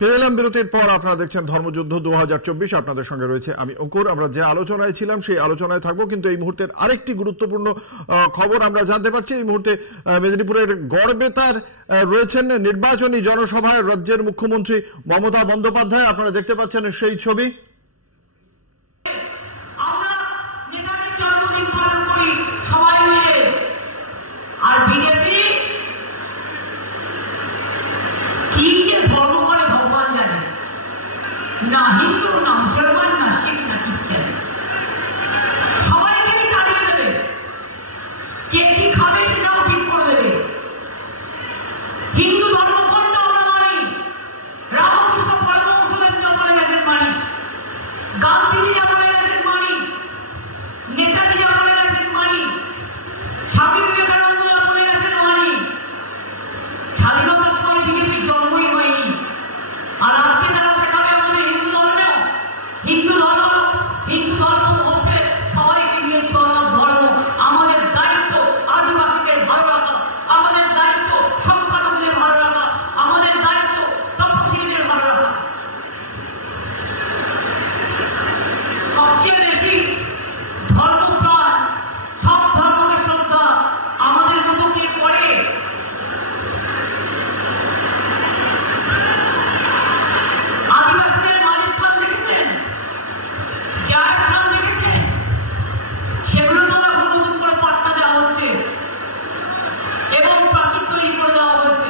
পেলাম বিরতির পর আপনারা দেখছেন ধর্মযুদ্ধ 2024। আপনাদের সঙ্গে রয়েছে আমি অঙ্কুর। আমরা যে আলোচনায় ছিলাম সেই আলোচনায় থাকবো, কিন্তু এই মুহূর্তের আরেকটি গুরুত্বপূর্ণ খবর আমরা জানতে পারছি। এই মুহূর্তে মেদিনীপুরের গড়বেতার রয়েছেন নির্বাচনী জনসভায় রাজ্যের মুখ্যমন্ত্রী মমতা বন্দ্যোপাধ্যায়। আপনারা দেখতে পাচ্ছেন সেই ছবি। আর বিজেপি কি যে ধর্ম করে ভগবান জানে, না হিন্দু না মুসলমান না শিখ না খ্রিস্টান, সবাইকেই তাড়িয়ে দেবে। কে কি খাবে সেটাও ঠিক করে দেবে। হিন্দু ধর্ম কোনটা আমরা মানি? রামকৃষ্ণ পরমহংসদেব যা বলে গেছেন মানি, গান্ধীজি যা বলে গেছেন মানি, নেতাজি যা বলে গেছেন মানি, স্বামী বিবেকানন্দ যা বলে গেছেন মানি। স্বাধীনতার সময় বিজেপির জন্মই হয়নি, আর আজকে যারা শেখাবে আমাদের হিন্দু ধর্ম হচ্ছে সবাইকে নিয়ে চলার ধর্ম। আমাদের দায়িত্ব আদিবাসীদের ভালো রাখা, আমাদের দায়িত্ব সংখ্যালঘুদের ভালো রাখা, আমাদের দায়িত্ব তপশিলীদের ভালো রাখা। সবচেয়ে বেশি ধর্মপ্রাণ, সব ধর্মকে শ্রদ্ধা আমাদের মতো কে করে? আদিবাসীদের মাঝের থান দেখেছেন, জায়ের থান দেখেছেন? সেগুলো তো নতুন করে পাট্টা দেওয়া হচ্ছে এবং প্রাচীর তৈরি করে দেওয়া হয়েছে,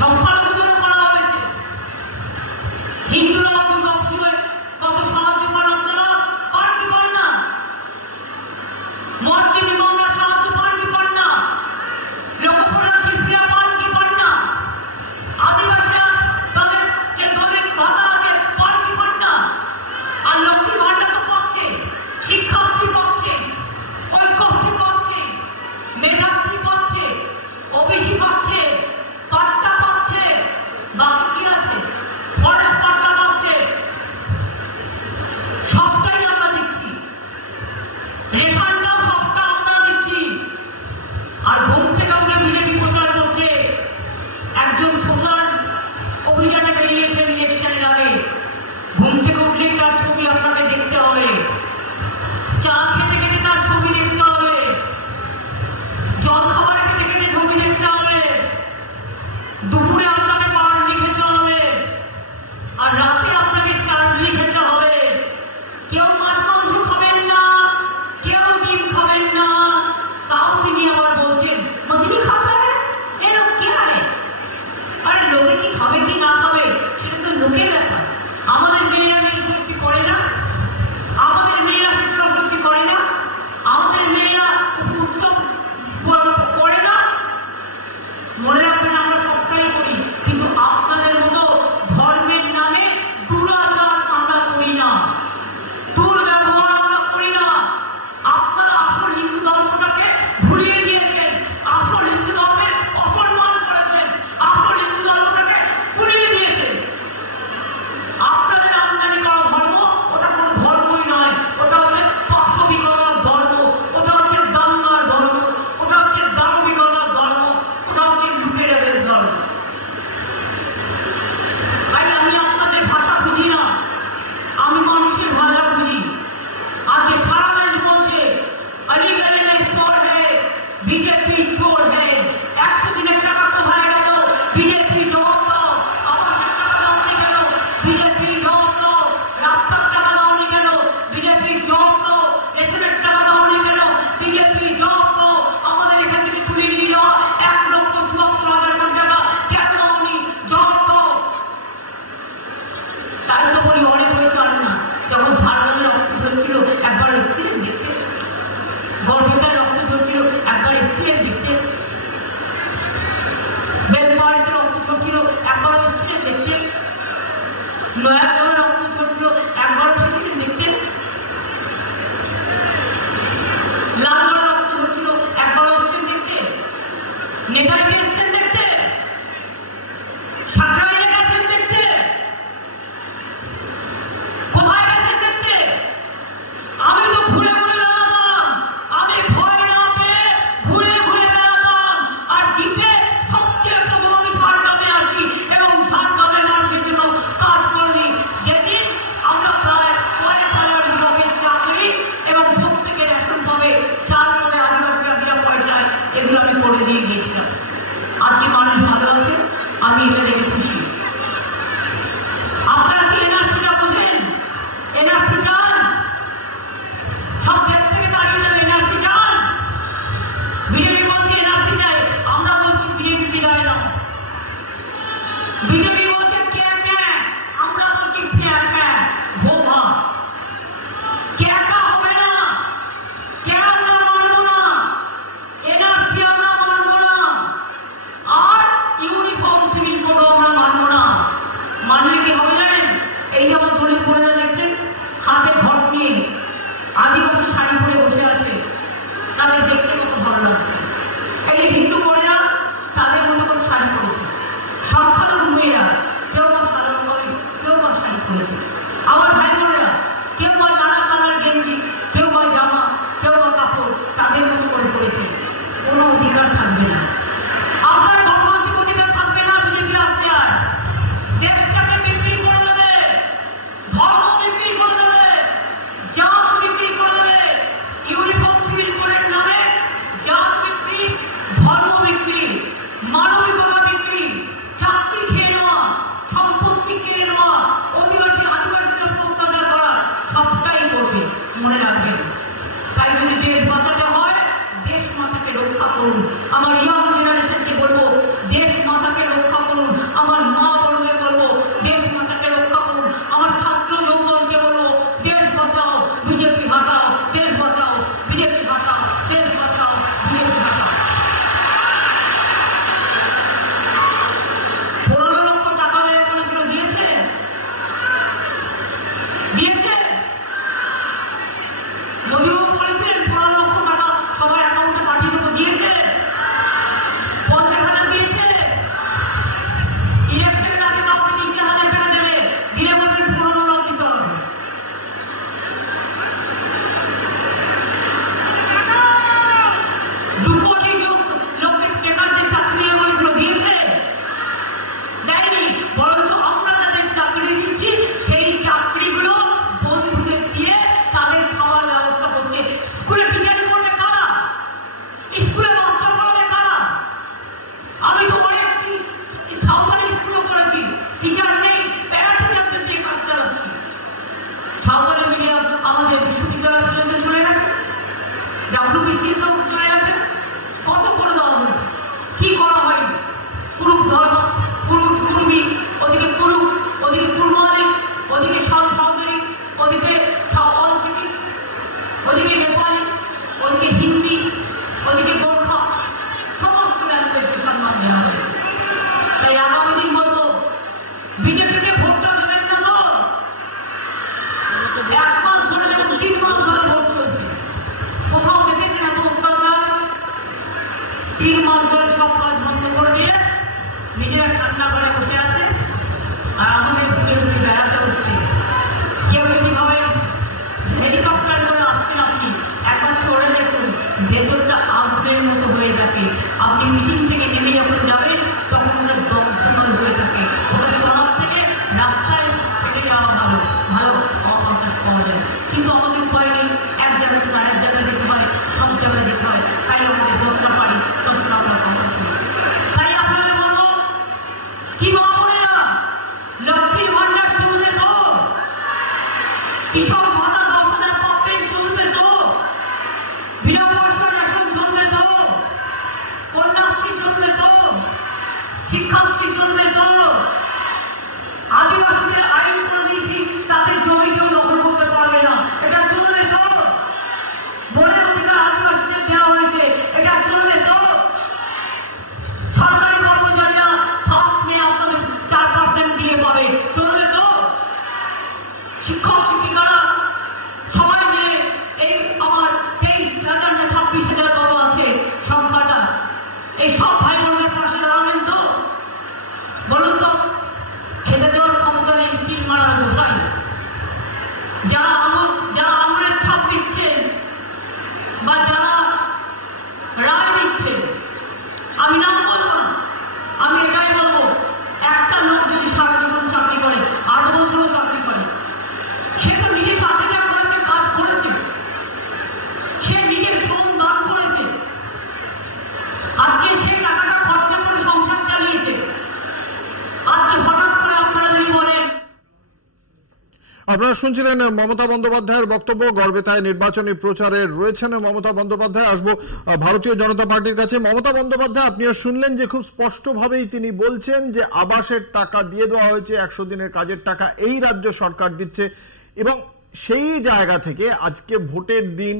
সংখ্যালঘুদেরও করা হয়েছে। হিন্দুরা দুর্গা পুজোয় কত সাহায্য পান আপনারা? পান কি পান না? মসজিদ ইমামরা সাহায্য পান কি পান না? লোকপ্রধান শিল্পীরা পান কি পান না? আদিবাসীরা তাদের যে দলিত ভাতা আছে পান কি পান না? আর লক্ষ্মীর ভান্ডার তো পাচ্ছে, শিক্ষাশ্রী পাচ্ছে, ঐক্যশ্রী পাচ্ছে, মেধাশ্রী পাচ্ছে, ওবিসি পাচ্ছে, পাট্টা পাচ্ছে, বাকি কি আছে? ফরেস্ট পাট্টা পাচ্ছে। সবটাই আমরা দিচ্ছি, রেশনটাও সবটা আমরা দিচ্ছি। আর ঘুম থেকে উঠে বিজেপি প্রচার করছে। একজন প্রচার অভিযানে বেরিয়েছেন ইলেকশনের আগে, ঘুম থেকে উঠলেই তার ছবি আপনাকে দেখতে হবে, চা খেতে খেতে তার ছবি দেখতে হবে, জল খাবার খেতে খেতে ছবি দেখতে হবে, দুপুরে আপনাকে পাউরুটি খেতে হবে, আর রাতে আপনাকে চাটনি খেতে হবে। কেউ মাছ মাংস খাবেন না, কেউ ডিম খাবেন না, তাও তিনি আবার বলছেন মছলি খাতে হবে। এ লোক কে আরে? আরে লোকে কি খাবে কি না খাবে সেটা তো লোকের ব্যাপার। আমাদের মেয়েরা মেয়ে ষষ্ঠী করে না, আমাদের মেয়েরা শীতলা ষষ্ঠী করে না, আমাদের মেয়েরা উৎসব করে না। মনে রাখবেন আমরা সবটাই করি, কিন্তু আপনাদের মতো ধর্মের নামে দুরাচার আমরা করি না, দুর্ব্যবহার আমরা করি না। আপনারা আসল হিন্দু ধর্মটাকে ভুলিয়ে দিয়েছেন, আসল হিন্দু ধর্মের অসম্মান করেছেন, আসল হিন্দু ধর্মটাকে ভুলিয়ে দিয়েছেন। আপনাদের আমদানি করা ধর্ম ওটা কোনো ধর্মই নয়, ওটা হচ্ছে পাশবিকতার ধর্ম, ওটা হচ্ছে দাঙ্গার ধর্ম, ওটা হচ্ছে দানবিকতার ধর্ম, ওটা হচ্ছে লুটেরাদের ধর্ম। তাই আমি আপনাদের ভাষা বুঝি না, আমি মানুষের ভাষা বুঝি। আজকে সারা দেশ বলছে আলিগড়ে में चोर है, बीजेपी चोर है। 100 দিনের টাকা কোথায় গেল? বিজেপি জবাব দাও। আবাসের টাকা দাওনি কেন? বিজেপি জবাব দাও। রাস্তার টাকা দাওনি কেন? বিজেপি জবাব দাও। রেশনের টাকা দাওনি কেন? বিজেপি জবাব দাও। আমাদের এখান থেকে তুলে নিয়ে যাওয়া 1,74,000 কোটি টাকা কেন দাওনি? জবাব দাও। তাই তো বলি অনেক হয়েছে আর না। যখন ঝাড়গ্রামে রক্ত ঝরছিল একবার এসেছিলেন দেখতে, গড়বেতায় রক্ত ঝরছিল একবার এসেছিলেন দেখতে, বেলপাহাড়িতে রক্ত ঝরছিল একবার এসেছিলেন দেখতে, নয়াগড়ে রক্ত ঝরছিল একবার এসেছিলেন দেখতে, লালগড়ে রক্ত ঝরছিল একবার এসেছেন দেখতে, নেতাজিতে এসেছেন দেখতে, সাঁকরাইলে গেছেন দেখতে, কোথায় গেছেন দেখতে? আমি তো ঘুরে ঘুরে বেড়াতাম, আমি ভয় না পেয়ে ঘুরে ঘুরে বেড়াতাম, আর জিতে সবচেয়ে প্রথম আমি ঝাড়গ্রামে আসি এবং ঝাড়গ্রামের মানুষ আমি এটা দেখে খুশি। আপনারা কি এনআরসিটা বোঝেন? এনআরসি চান? সব দেশ থেকে তাড়িয়ে দেবে। এনআরসি চান? বিজেপি বলছে এনআরসি চাই, আমরা বলছি বিজেপি বিদায় নাও। বিজেপি বলছে কে কে, আমরা বলছি ফ্যা ফ্যা ভোভা। কে কা হবে না, কে আমরা মানবো না, এনআরসি আমরা মানবো না, আর ইউনিফর্ম সিভিল কোড আমরা মানবো না। মানলে কি হবে জানেন? এই যে আমার দলিত বোনেরা দেখছেন হাতে ঘট নিয়ে আদিবাসী শাড়ি পরে বসে আছে, তাদের দেখতে কত ভালো লাগছে। এই যে হিন্দু বোনেরা তাদের মতো করে শাড়ি পরেছে, সংখ্যালঘু মেয়েরা কেউ বা সাদা করে, কেউ বা শাড়ি পরেছে। আমার ভাই বোনেরা কেউ বা নানা কালার গেঞ্জি, কেউ বা জামা, কেউ বা কাপড় তাদের মতো করে পরেছে। কোনো অধিকার থাকবে না, আপনার গণতান্ত্রিক অধিকার থাকবে না। বিজেপি আসলে আর দেশটাকে বিক্রি করে দেবে, ধর্ম বিক্রি করে দেবে, জাত বিক্রি করে দেবে। ইউনিফর্ম সিভিল কোডের নামে জাত বিক্রি, ধর্ম বিক্রি, মানবিকতা বিক্রি, চাকরি খেয়ে নেওয়া, সম্পত্তি কিনে নেওয়া, আদিবাসীদের উপর অত্যাচার করা, সবটাই করবে, মনে রাখবেন। তাই যদি দেশ বাঁচাতে হয়, দেশ মাতাকে রক্ষা করুন। আমার ইয়াং জেনারেশনকে বলবো, দেশ মাতাকে রক্ষা করুন। আমার মা বড়দের বলবো, দেশ মাতাকে রক্ষা করুন। আমার ছাত্র যৌবনকে বলবো, দেশ বাঁচাও, বিজেপি হাঁটাও, দেশ বাঁচাও, বিজেপি হাঁটাও, দেশ বাঁচাও, বিজেপি হাঁটাও। 15 লক্ষ টাকা দেবে বলেছিল, দিয়েছে? দিয়েছে? মোদীবাবু বলেছিলেন 15 লক্ষ টাকা সবার অ্যাকাউন্টে পাঠিয়ে দেবো, দিয়েছে? 50,000 দিয়েছে? ইলেকশনের আগে কাউকে 3-4,000 টাকা দেবে, দিলে বলবেন 15 লাখ দিতে হবে। দু কোটি লোককে বেকারদের চাকরি দেবে বলেছিল, দিয়েছে? দেয়নি। বরঞ্চ আমরা যাদের চাকরি দিচ্ছি সেই চাকরিগুলো বন্ধুদের দিয়ে তাদের খাওয়ার ব্যবস্থা করছে। স্কুলে টিচারি করবে কারা? স্কুলে বাচ্চা পড়াবে কারা? আমি তো অনেক সাঁওতালি স্কুলে পড়েছি, টিচার নেই, প্যারা টিচারদের দিয়ে কাজ চালাচ্ছি। সাঁওতালি মিডিয়াম আমাদের বিশ্ববিদ্যালয় পর্যন্ত চলে গেছে, WBCS চলে গেছে, কত করে দেওয়া হয়েছে, কি করা হয়নি? কুরুপ ধর্ম, কুর্মী, ওদিকে কুরুপ, ওদিকে কুরমানি, ওদিকে সাঁওতালি, ওদিকে অলচিকি, ওদিকে নেপালি, ওদিকে হিন্দি, ওদিকে গোর্খা, সমস্ত ল্যাঙ্গুয়েজকে সম্মান দেওয়া হয়েছে। তাই আগামী দিন বলবো, বিজেপিকে ভোটটা দেবেন না তো। 1 মাস ধরে দেখুন, 3 মাস ধরে ভোট চলছে, কোথাও দেখেছেন এত অত্যাচার? 3 মাস ধরে সব কাজ বন্ধ করে দিয়ে নিজেরা ঠান্ডা করে বসে আছে, আর আমাদের ঘুরে ঘুরে বেড়াতে হচ্ছে। কেউ যদি ভাবেন হেলিকপ্টার করে আসছেন, আপনি একবার চড়ে দেখুন, ভেতরটা আগুনের মতো হয়ে থাকে। আপনি মিটিং থেকে নেমে যখন যাবেন তখন ওটা দগ্ধময় হয়ে থাকে। ওটা চড়ার থেকে আপনারা শুনছিলেন মমতা বন্দ্যোপাধ্যায়ের বক্তব্য। গড়বেতায় নির্বাচনী প্রচারে রয়েছেন মমতা বন্দ্যোপাধ্যায়। আসবো ভারতীয় জনতা পার্টির কাছে। মমতা বন্দ্যোপাধ্যায়, আপনিও শুনলেন যে খুব স্পষ্টভাবেই তিনি বলছেন যে আবাসের টাকা দিয়ে দেওয়া হয়েছে, 100 দিনের কাজের টাকা এই রাজ্য সরকার দিচ্ছে। এবং সেই জায়গা থেকে আজকে ভোটের দিন,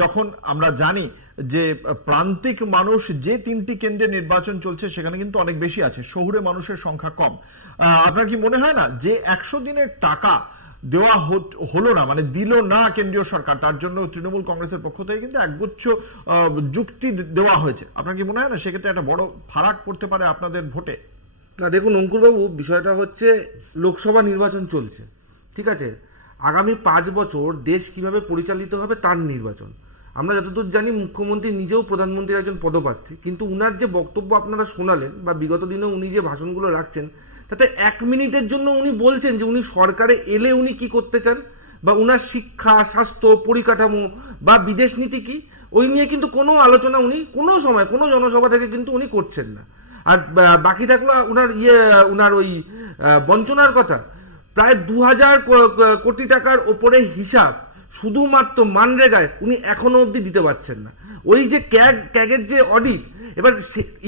যখন আমরা জানি যে প্রান্তিক মানুষ যে 3টি কেন্দ্রে নির্বাচন চলছে সেখানে কিন্তু অনেক বেশি আছে, শহুরে মানুষের সংখ্যা কম, আপনার কি মনে হয় না যে 100 দিনের টাকা দেওয়া হলো না, মানে দিল না কেন্দ্রীয় সরকার, তার জন্য তৃণমূল কংগ্রেসের পক্ষ থেকে কিন্তু একগুচ্ছ যুক্তি দেওয়া হয়েছে? আপনার কি মনে হয় না সেক্ষেত্রে একটা বড় ফারাক পড়তে পারে আপনাদের ভোটে? না দেখুন অঙ্কুরবাবু, বিষয়টা হচ্ছে লোকসভা নির্বাচন চলছে, ঠিক আছে? আগামী 5 বছর দেশ কিভাবে পরিচালিত হবে তার নির্বাচন। আমরা যতদূর জানি মুখ্যমন্ত্রী নিজেও প্রধানমন্ত্রীর একজন পদপ্রার্থী, কিন্তু উনার যে বক্তব্য আপনারা শোনালেন বা বিগত দিনে উনি যে ভাষণগুলো রাখছেন, তাতে 1 মিনিটের জন্য উনি বলছেন যে উনি সরকারে এলে উনি কি করতে চান, বা উনার শিক্ষা, স্বাস্থ্য, পরিকাঠামো বা বিদেশ নীতি কি, ওই নিয়ে কিন্তু কোনো আলোচনা উনি কোনো সময় কোনো জনসভা থেকে কিন্তু উনি করছেন না। আর বাকি থাকলো উনার ওই বঞ্চনার কথা। প্রায় 2000 কোটি টাকার ওপরে হিসাব শুধুমাত্র মানরেগায় উনি এখনো অবধি দিতে পারছেন না। ওই যে ক্যাগের যে অডিট, এবার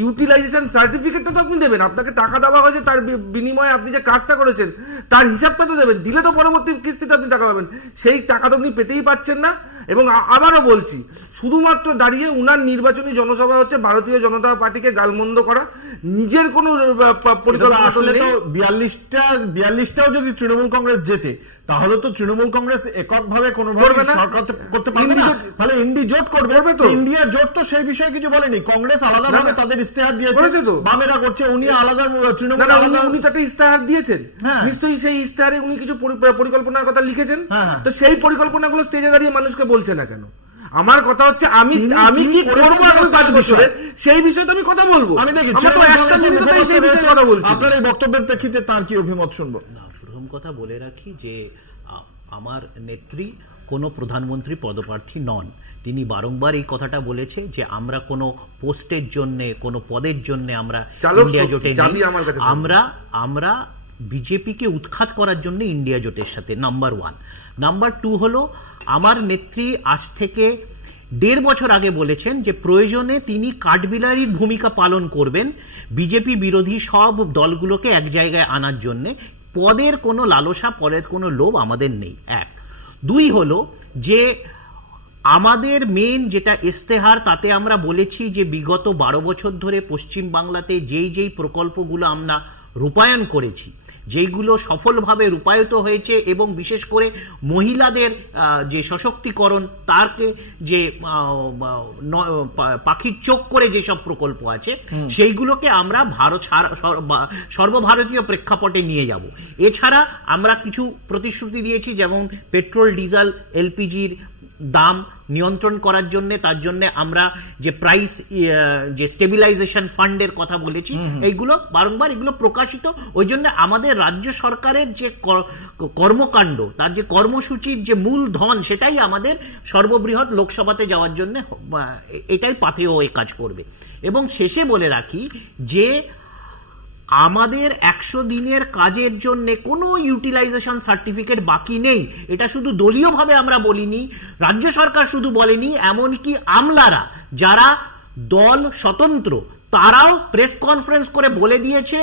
ইউটিলাইজেশন সার্টিফিকেটটা তো আপনি দেবেন, আপনাকে টাকা দেওয়া হয়েছে, তার বিনিময়ে আপনি যে কাজটা করেছেন তার হিসাবটা তো দেবেন, দিলে তো পরবর্তী কিস্তিতে আপনি টাকা পাবেন। সেই টাকা তো আপনি পেতেই পাচ্ছেন না। এবং আবারও বলছি, শুধুমাত্র দাঁড়িয়ে উনার নির্বাচনী জনসভা হচ্ছে ভারতীয় জনতা পার্টিকে গালমন্দ করা, নিজের কোন পরিকল্পনা। 42টাও যদি তৃণমূল কংগ্রেস জেতে, তাহলে তো তৃণমূল কংগ্রেস এককভাবে কোনোভাবে সরকার করতে পারবে না, তাহলে ইন্ডি জোট করবে। তো ইন্ডিয়া জোট তো সেই বিষয়ে কিছু বলেনি, কংগ্রেস আলাদাভাবে তাদের ইস্তেহার দিয়েছে, বামেরা করছে, উনি আলাদা, তৃণমূল উনি তো একটা ইস্তেহার দিয়েছেন, নিশ্চয়ই সেই ইস্তেহারে উনি কিছু পরিকল্পনার কথা লিখেছেন। তো সেই পরিকল্পনাগুলো স্টেজে দাঁড়িয়ে মানুষকে বলছে না কেন? আমার কথা হচ্ছে আমি কি করবো আগামী 5 বছরে, সেই বিষয়ে তো আমি কথা বলবো। আমি দেখি আপনার এই বক্তব্যের প্রেক্ষিতে তার কি অভিমত শুনবো। প্রথম কথা বলে রাখি যে আমার নেত্রী কোনো প্রধানমন্ত্রী পদপ্রার্থী নন। তিনি বারংবার এই কথাটা বলেছে যে আমরা কোনো পোস্টের জন্য, কোনো পদের জন্য আমরা ইন্ডিয়া জোটে নেই, আমরা বিজেপিকে উৎখাত করার জন্য ইন্ডিয়া জোটের সাথে, নাম্বার 1। নাম্বার 2 হলো আমার নেত্রী আজ থেকে 1.5 বছর আগে বলেছেন যে প্রয়োজনে তিনি কাঠবিলারির ভূমিকা পালন করবেন বিজেপি বিরোধী সব দলগুলোকে এক জায়গায় আনার জন্য। পদের কোনো লালসা, পদের কোনো লোভ আমাদের নেই, 1। 2 হলো যে আমাদের মেন যেটা ইস্তেহার, তাতে আমরা বলেছি যে বিগত 12 বছর ধরে পশ্চিম বাংলাতে যেই প্রকল্পগুলো আমরা রূপায়ণ করেছি, যেইগুলো সফলভাবে রূপায়িত হয়েছে, এবং বিশেষ করে মহিলাদের যে সশক্তিকরণ, তারকে যে পাখির চোখ করে যেসব প্রকল্প আছে সেইগুলোকে আমরা সর্বভারতীয় প্রেক্ষাপটে নিয়ে যাব। এছাড়া আমরা কিছু প্রতিশ্রুতি দিয়েছি, যেমন পেট্রোল, ডিজেল, এলপিজির দাম নিয়ন্ত্রণ করার জন্য, তার জন্য আমরা যে প্রাইস যে স্টেবিলাইজেশন ফান্ডের কথা বলেছি, এইগুলো বারংবার এগুলো প্রকাশিত। ওই জন্য আমাদের রাজ্য সরকারের যে কর্মকাণ্ড, তার যে কর্মসূচির যে মূল ধন, সেটাই আমাদের সর্ববৃহৎ লোকসভাতে যাওয়ার জন্য এটাই পাথেয় হয়ে কাজ করবে। এবং শেষে বলে রাখি যে আমাদের 100 দিনের কাজের জন্য কোনো ইউটিলাইজেশন সার্টিফিকেট বাকি নেই। এটা শুধু দলীয়ভাবে আমরা বলিনি, রাজ্য সরকার শুধু বলেনি, এমনকি আমলারা যারা দল স্বতন্ত্র তারাও প্রেস কনফারেন্স করে বলে দিয়েছে,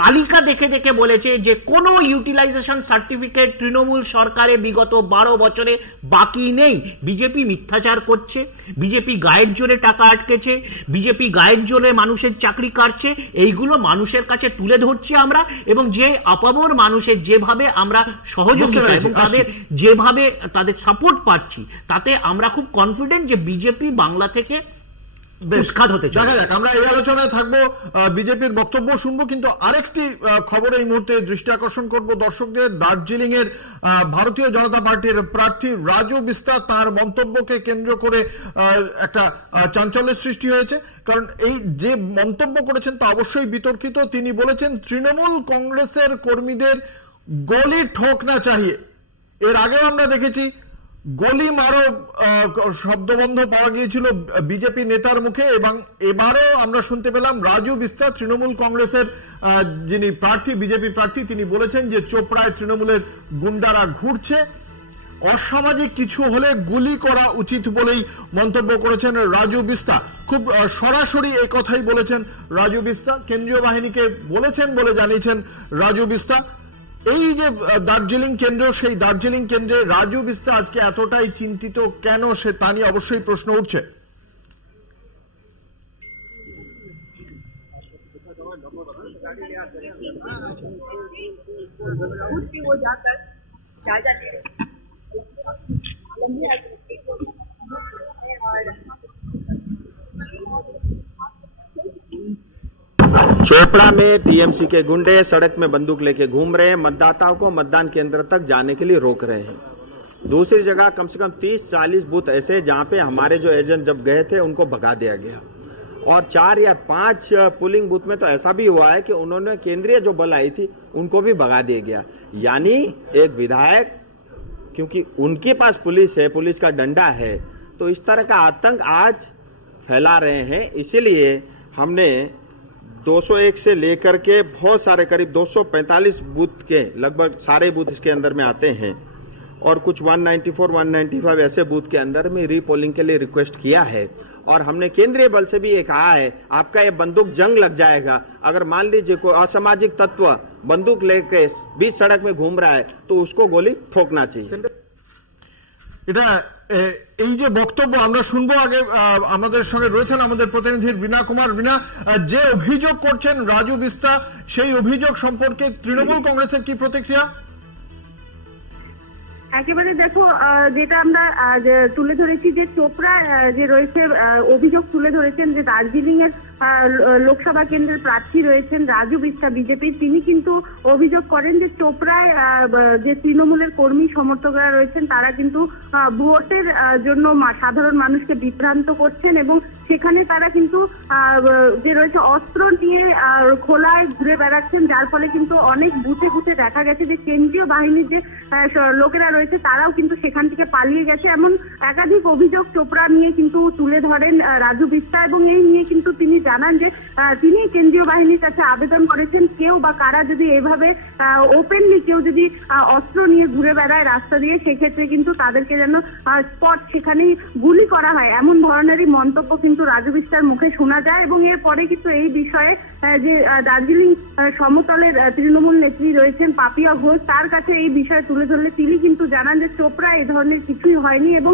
তালিকা দেখে বলেছে যে কোনো ইউটিলাইজেশন সার্টিফিকেট তৃণমূল সরকারে বিগত 12 বছরে বাকি নেই। বিজেপি মিথ্যাচার করছে, বিজেপি গায়ের জোরে টাকা আটকেছে, বিজেপি গায়ের জোরে মানুষের চাকরি কাটছে, এইগুলো মানুষের কাছে তুলে ধরছি আমরা। এবং যে আপামর মানুষের যেভাবে আমরা সহযোগিতা এবং তাদের যেভাবে তাদের সাপোর্ট পাচ্ছি, তাতে আমরা খুব কনফিডেন্ট যে বিজেপি বাংলা থেকে দেখা যাক। আমরা এই আলোচনায় থাকবো, বিজেপির বক্তব্য শুনবো, কিন্তু আরেকটি খবর এই মুহূর্তে দৃষ্টি আকর্ষণ করব দর্শকদের। দার্জিলিং এর ভারতীয় জনতা পার্টির প্রার্থী রাজু বিস্তার, তার মন্তব্যকে কেন্দ্র করে একটা চাঞ্চল্যের সৃষ্টি হয়েছে। কারণ এই যে মন্তব্য করেছেন তা অবশ্যই বিতর্কিত। তিনি বলেছেন তৃণমূল কংগ্রেসের কর্মীদের গলি ঠোকনা চাহিয়ে। এর আগেও আমরা দেখেছি গলি মারো শব্দবন্ধ পাওয়া গিয়েছিল বিজেপি নেতার মুখে, এবং এবারও আমরা শুনতে পেলাম রাজু বিস্তা তৃণমূল কংগ্রেসের যিনি প্রার্থী, বিজেপি প্রার্থী, তিনি বলেছেন যে চোপড়ায় তৃণমূলের গুন্ডারা ঘুরছে, অসামাজিক কিছু হলে গুলি করা উচিত বলেই মন্তব্য করেছেন রাজু বিস্তা। খুব সরাসরি এই কথাই বলেছেন রাজু বিস্তা, কেন্দ্রীয় বাহিনীকে বলেছেন বলে জানিয়েছেন রাজু বিস্তা। এই যে দার্জিলিং কেন্দ্র, সেই দার্জিলিং কেন্দ্রে রাজু বিস্তা আজকে এতটাই চিন্তিত কেন, সে তা নিয়ে অবশ্যই প্রশ্ন উঠছে। चोपड़ा में टीएमसी के गुंडे सड़क में बंदूक लेके घूम रहे हैं, मतदाताओं को मतदान केंद्र तक जाने के लिए रोक रहे हैं। दूसरी जगह कम से कम 30-40 बूथ ऐसे जहां पे हमारे जो एजेंट जब गए थे उनको भगा दिया गया, और 4 या 5 पोलिंग बूथ में तो ऐसा भी हुआ है कि उन्होंने केंद्रीय जो बल आई थी उनको भी भगा दिया गया। यानी एक विधायक, क्योंकि उनके पास पुलिस है, पुलिस का डंडा है, तो इस तरह का आतंक आज फैला रहे हैं। इसीलिए हमने 201 से लेकर के बहुत सारे करीब 245 बूथ के लगभग सारे बूथ इसके अंदर में आते हैं, और कुछ 194-195 ऐसे बूथ के अंदर में रीपोलिंग के लिए रिक्वेस्ट किया है। और हमने केंद्रीय बल से भी ये कहा है, आपका ये बंदूक जंग लग जाएगा, अगर मान लीजिए कोई असामाजिक तत्व बंदूक लेके बीच सड़क में घूम रहा है तो उसको गोली ठोकना चाहिए। এটা এই যে বক্তব্য আমরা শুনবো, আগে আমাদের সঙ্গে রয়েছেন আমাদের প্রতিনিধি বীণা কুমার। বীণা, যে অভিযোগ করছেন রাজু বিস্তা, সেই অভিযোগ সম্পর্কে তৃণমূল কংগ্রেসের কি প্রতিক্রিয়া? একেবারে দেখো, যেটা আমরা তুলে ধরেছি যে চোপড়া যে রয়েছে, অভিযোগ তুলে ধরেছেন যে দার্জিলিং এর লোকসভা কেন্দ্রের প্রার্থী রয়েছেন রাজু বিস্তা বিজেপির, তিনি কিন্তু অভিযোগ করেন যে চোপড়ায় যে তৃণমূলের কর্মী সমর্থকরা রয়েছেন তারা কিন্তু ভোটের জন্য সাধারণ মানুষকে বিভ্রান্ত করছেন, এবং সেখানে তারা কিন্তু যে রয়েছে অস্ত্র নিয়ে খোলায় ঘুরে বেড়াচ্ছেন, যার ফলে কিন্তু অনেক বুথে বুথে দেখা গেছে যে কেন্দ্রীয় বাহিনীর যে লোকেরা রয়েছে তারাও কিন্তু সেখান থেকে পালিয়ে গেছে। এমন একাধিক অভিযোগ চোপড়া নিয়ে কিন্তু তুলে ধরেন রাজু বিস্তা, এবং এই নিয়ে কিন্তু তিনি জানান যে তিনি কেন্দ্রীয় বাহিনীর কাছে আবেদন করেছেন, কেউ বা কারা যদি এভাবে ওপেনলি কেউ যদি অস্ত্র নিয়ে ঘুরে বেড়ায় রাস্তা দিয়ে, সেক্ষেত্রে কিন্তু তাদেরকে যেন স্পট সেখানেই গুলি করা হয়, এমন ধরনেরই মন্তব্য কিন্তু রাজু বিস্তার মুখে শোনা যায়। এবং এরপরে কিন্তু এই বিষয়ে যে দার্জিলিং সমতলের তৃণমূল নেত্রী রয়েছেন পাপিয়া ঘোষ, তার কাছে এই বিষয়ে তুলে ধরলে তিনি কিন্তু জানান যে চোপড়া এই ধরনের কিছুই হয়নি। এবং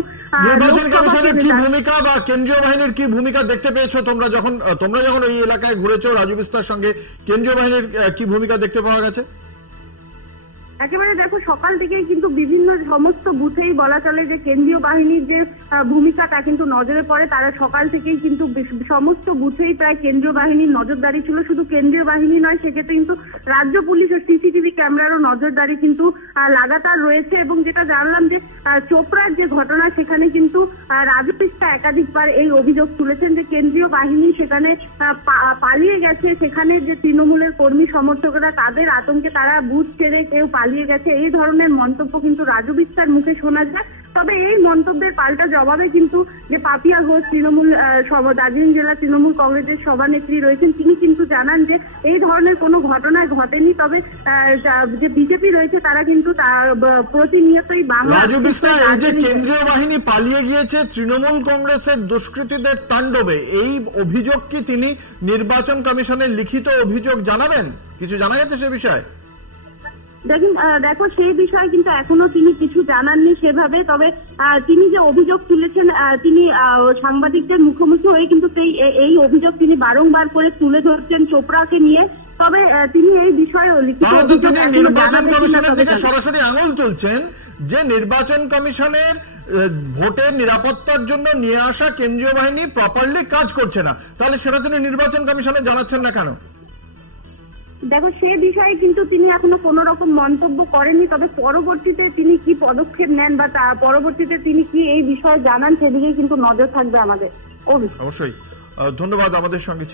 নির্বাচন কমিশনের কি ভূমিকা বা কেন্দ্রীয় বাহিনীর কি ভূমিকা দেখতে পেয়েছো তোমরা যখন ওই এলাকায় ঘুরেছো রাজু বিস্তার সঙ্গে? কেন্দ্রীয় বাহিনীর কি ভূমিকা দেখতে পাওয়া গেছে? একেবারে দেখো, সকাল থেকেই কিন্তু বিভিন্ন সমস্ত বুথেই বলা চলে যে কেন্দ্রীয় বাহিনীর যে ভূমিকা তা কিন্তু নজরে পড়ে। তারা সকাল থেকেই কিন্তু সমস্ত বুথেই প্রায় কেন্দ্রীয় বাহিনীর নজরদারি ছিল। শুধু কেন্দ্রীয় বাহিনী নয়, সেক্ষেত্রে কিন্তু রাজ্য পুলিশ ও সিসিটিভি ক্যামেরারও নজরদারি কিন্তু লাগাতার রয়েছে। এবং যেটা জানলাম যে চোপড়ার যে ঘটনা, সেখানে কিন্তু রাজু বিস্তা একাধিকবার এই অভিযোগ তুলেছেন যে কেন্দ্রীয় বাহিনী সেখানে পালিয়ে গেছে, সেখানে যে তৃণমূলের কর্মী সমর্থকরা তাদের আতঙ্কে তারা বুথ ছেড়ে কেউ পালিয়ে গেছে, এই ধরনের মন্তব্য কিন্তু রাজু বিস্তার মুখে শোনা যায়। তবে এই মন্তব্যের পাল্টা জবাবে কিন্তু যে পাপিয়া ঘোষ তৃণমূল দার্জিলিং জেলা তৃণমূল কংগ্রেসের সভানেত্রী রয়েছেন, তিনি কিন্তু জানান যে এই ধরনের কোনো ঘটনায় ঘটেনি। তবে যে বিজেপি রয়েছে তারা কিন্তু প্রতিনিয়তই রাজু বিস্তা, এই যে কেন্দ্রীয় বাহিনী পালিয়ে গিয়েছে তৃণমূল কংগ্রেসের দুষ্কৃতীদের তাণ্ডবে, এই অভিযোগ কি তিনি নির্বাচন কমিশনের লিখিত অভিযোগ জানাবেন? কিছু জানা গেছে সে বিষয়ে? দেখো, সেই বিষয়ে কিন্তু এখনো তিনি কিছু জানাননি সেভাবে। তবে তিনি যে অভিযোগ তুলেছেন, তিনি সাংবাদিকদের মুখোমুখি হয়ে কিন্তু এই অভিযোগ তিনি বারংবার করে তুলে ধরছেন চোপড়াকে নিয়ে। তবে তিনি এই বিষয়ে নির্বাচন কমিশনের দিকে সরাসরি আঙুল তুলছেন যে নির্বাচন কমিশনের ভোটের নিরাপত্তার জন্য নিয়ে আসা কেন্দ্রীয় বাহিনী প্রপারলি কাজ করছে না, তাহলে সেটা তিনি নির্বাচন কমিশনে জানাচ্ছেন না কেন? দেখো, সে বিষয়ে কিন্তু তিনি এখনো কোন রকম মন্তব্য করেননি। তবে পরবর্তীতে তিনি কি পদক্ষেপ নেন বা পরবর্তীতে তিনি কি এই বিষয়ে জানান, সেদিকেই কিন্তু নজর থাকবে আমাদের। অবশ্যই ধন্যবাদ। আমাদের সঙ্গে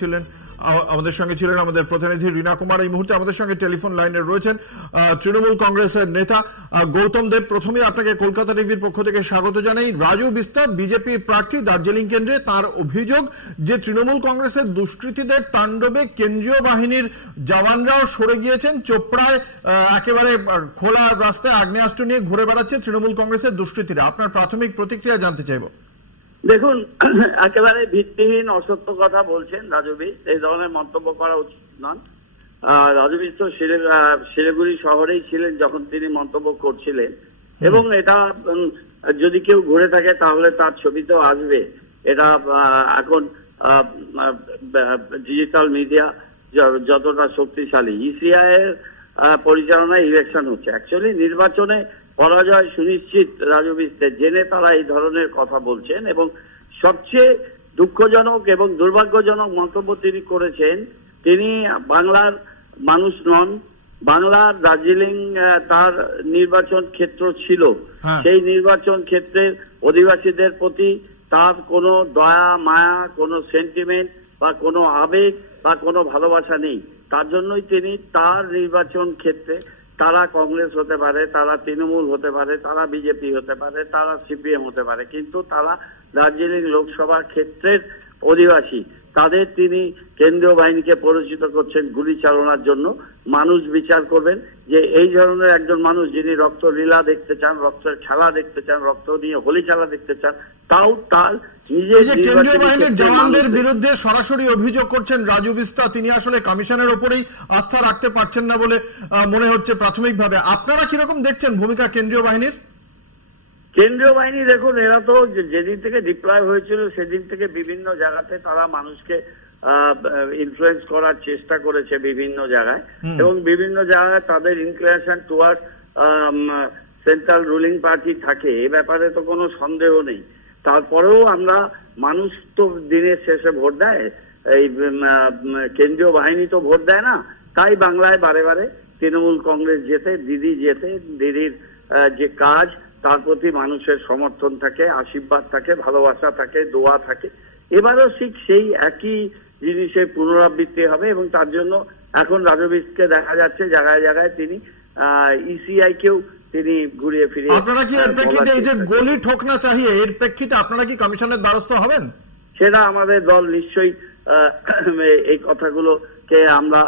ছিলেন আমাদের প্রতিনিধি রীনা কুমার। এই মুহূর্তে আমাদের সঙ্গে টেলিফোন লাইনে রয়েছেন তৃণমূল কংগ্রেসের নেতা গৌতম দেব। প্রথমে আপনাকে কলকাতা টিভির পক্ষ থেকে স্বাগত জানাই। রাজু বিস্তা বিজেপি প্রার্থী দার্জিলিং কেন্দ্রে, তার অভিযোগ যে তৃণমূল কংগ্রেসের দুষ্কৃতীদের তাণ্ডবে কেন্দ্রীয় বাহিনীর জওয়ানরাও সরে গিয়েছেন। চোপড়ায় একেবারে খোলা রাস্তায় আগ্নেয়াস্ত্র নিয়ে ঘুরে বেড়াচ্ছে তৃণমূল কংগ্রেসের দুষ্কৃতীরা। আপনার প্রাথমিক প্রতিক্রিয়া জানতে চাইব। দেখুন, একেবারে ভিত্তিহীন অসত্য কথা বলছেন রাজু বিস। এই ধরনের মন্তব্য করা উচিত নয়। রাজু বিস তো শিলিগুড়ি শহরেই ছিলেন যখন তিনি মন্তব্য করছিলেন, এবং এটা যদি কেউ ঘুরে থাকে তাহলে তার ছবিতেও আসবে। এটা এখন ডিজিটাল মিডিয়া যতটা শক্তিশালী, ইসিআই এর পরিচালনায় ইলেকশন হচ্ছে। অ্যাকচুয়ালি নির্বাচনে পরাজয় সুনিশ্চিত রাজু বিস্তের, জেনে তারা এই ধরনের কথা বলছেন। এবং সবচেয়ে দুঃখজনক এবং দুর্ভাগ্যজনক মন্তব্য তিনি করেছেন, তিনি বাংলার মানুষ নন। বাংলার দার্জিলিং তার নির্বাচন ক্ষেত্র ছিল, সেই নির্বাচন ক্ষেত্রের অধিবাসীদের প্রতি তার কোনো দয়া মায়া, কোনো সেন্টিমেন্ট বা কোনো আবেগ বা কোনো ভালোবাসা নেই। তার জন্যই তিনি তার নির্বাচন ক্ষেত্রে, তারা কংগ্রেস হতে পারে, তারা তৃণমূল হতে পারে, তারা বিজেপি হতে পারে, তারা সিপিএম হতে পারে, কিন্তু তারা দার্জিলিং লোকসভা ক্ষেত্রের অধিবাসী। তাদের তিনি কেন্দ্রীয় বাহিনীকে পরিচিত করছেন গুলি চালনার জন্য। মানুষ বিচার করবেন যে এই ধরনের একজন মানুষ যিনি রক্ত লীলা দেখতে চান, রক্তের খেলা দেখতে চান, রক্ত নিয়ে হোলি খেলা দেখতে চান, তাও তার নিজের কেন্দ্রীয় বাহিনীর জওয়ানদের বিরুদ্ধে সরাসরি অভিযোগ করছেন রাজু বিস্তা। তিনি আসলে কমিশনের ওপরেই আস্থা রাখতে পারছেন না বলে মনে হচ্ছে প্রাথমিকভাবে। আপনারা কিরকম দেখছেন ভূমিকা কেন্দ্রীয় বাহিনীর? কেন্দ্রীয় বাহিনী দেখুন, এরা তো যেদিন থেকে ডিপ্লয় হয়েছিল সেদিন থেকে বিভিন্ন জায়গাতে তারা মানুষকে ইনফ্লুয়েন্স করার চেষ্টা করেছে বিভিন্ন জায়গায়, এবং বিভিন্ন জায়গায় তাদের inclination toward central ruling party থাকে, এ ব্যাপারে তো কোনো সন্দেহ নেই। তারপরেও আমরা, মানুষ তো দিনের শেষে ভোট দেয়, এই কেন্দ্রীয় বাহিনী তো ভোট দেয় না। তাই বাংলায় বারে বারে তৃণমূল কংগ্রেস জেতে, দিদির যে কাজ তার প্রতি মানুষের সমর্থন থাকে, আশীর্বাদ থাকে, ভালোবাসা থাকে, দোয়া থাকে। এবারও ঠিক সেই একই জিনিসের পুনরাবৃত্তি হবে, এবং তার জন্য এখন রাজু বিসকে দেখা যাচ্ছে জায়গায় জায়গায় তিনি ইসিআই কেও তিনি ঘুরিয়ে ফিরিয়ে। আপনারা কি এর প্রেক্ষিতে, এই যে গলি ঠোকনা চাহিয়ে, এর প্রেক্ষিতে আপনারা কি কমিশনের দ্বারস্থ হবেন? সেটা আমাদের দল নিশ্চয়ই এই কথাগুলোকে আমরা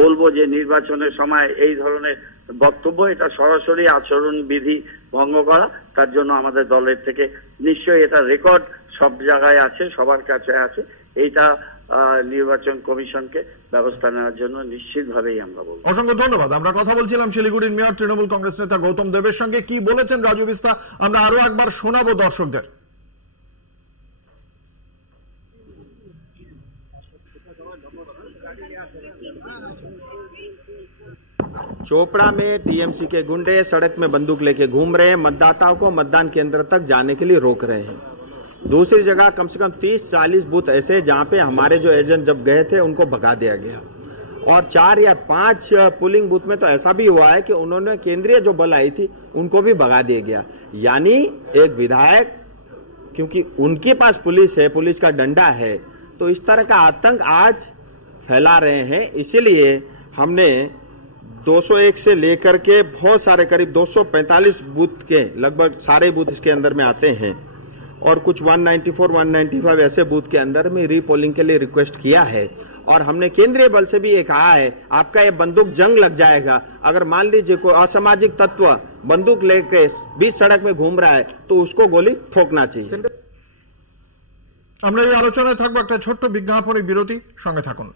বলবো যে নির্বাচনের সময় এই ধরনের বক্তব্য, এটা সরাসরি আচরণ বিধি ভঙ্গ করা। তার জন্য আমাদের দলের থেকে নিশ্চয়ই এটা রেকর্ড সব জায়গায় আছে, সবার কাছে আছে। এইটা নির্বাচন কমিশনকে ব্যবস্থা নেওয়ার জন্য নিশ্চিতভাবেই আমরা বলবো। অসংখ্য ধন্যবাদ। আমরা কথা বলছিলাম শিলিগুড়ির মেয়র তৃণমূল কংগ্রেস নেতা গৌতম দেবের সঙ্গে। কি বলেছেন রাজু বিস্তা আমরা আরো একবার শোনাবো দর্শকদের। चोपड़ा में टीएमसी के गुंडे सड़क में बंदूक लेके घूम रहे हैं, मतदाताओं को मतदान केंद्र तक जाने के लिए रोक रहे हैं। दूसरी जगह कम से कम 30-40 बूथ ऐसे जहां पे हमारे जो एजेंट जब गए थे उनको भगा दिया गया, और 4 या 5 पुलिंग बूथ में तो ऐसा भी हुआ है कि उन्होंने केंद्रीय जो बल आई थी उनको भी भगा दिया गया। यानी एक विधायक, क्योंकि उनके पास पुलिस है, पुलिस का डंडा है, तो इस तरह का आतंक आज फैला रहे हैं। इसीलिए हमने 201 से लेकर के बहुत सारे करीब 245 बूथ के लगभग सारे बूथ इसके अंदर में आते हैं, और कुछ 194-195 ऐसे बूथ के अंदर में रीपोलिंग के लिए रिक्वेस्ट किया है। और हमने केंद्रीय बल से भी ये कहा है, आपका ये बंदूक जंग लग जाएगा। अगर मान लीजिए कोई असामाजिक तत्व बंदूक लेके बीच सड़क में घूम रहा है तो उसको गोली ठोकना चाहिए। আমরা এই আলোচনায় থাকবো একটা ছোট্ট বিজ্ঞাপনী বিরতি, সঙ্গে থাকুন।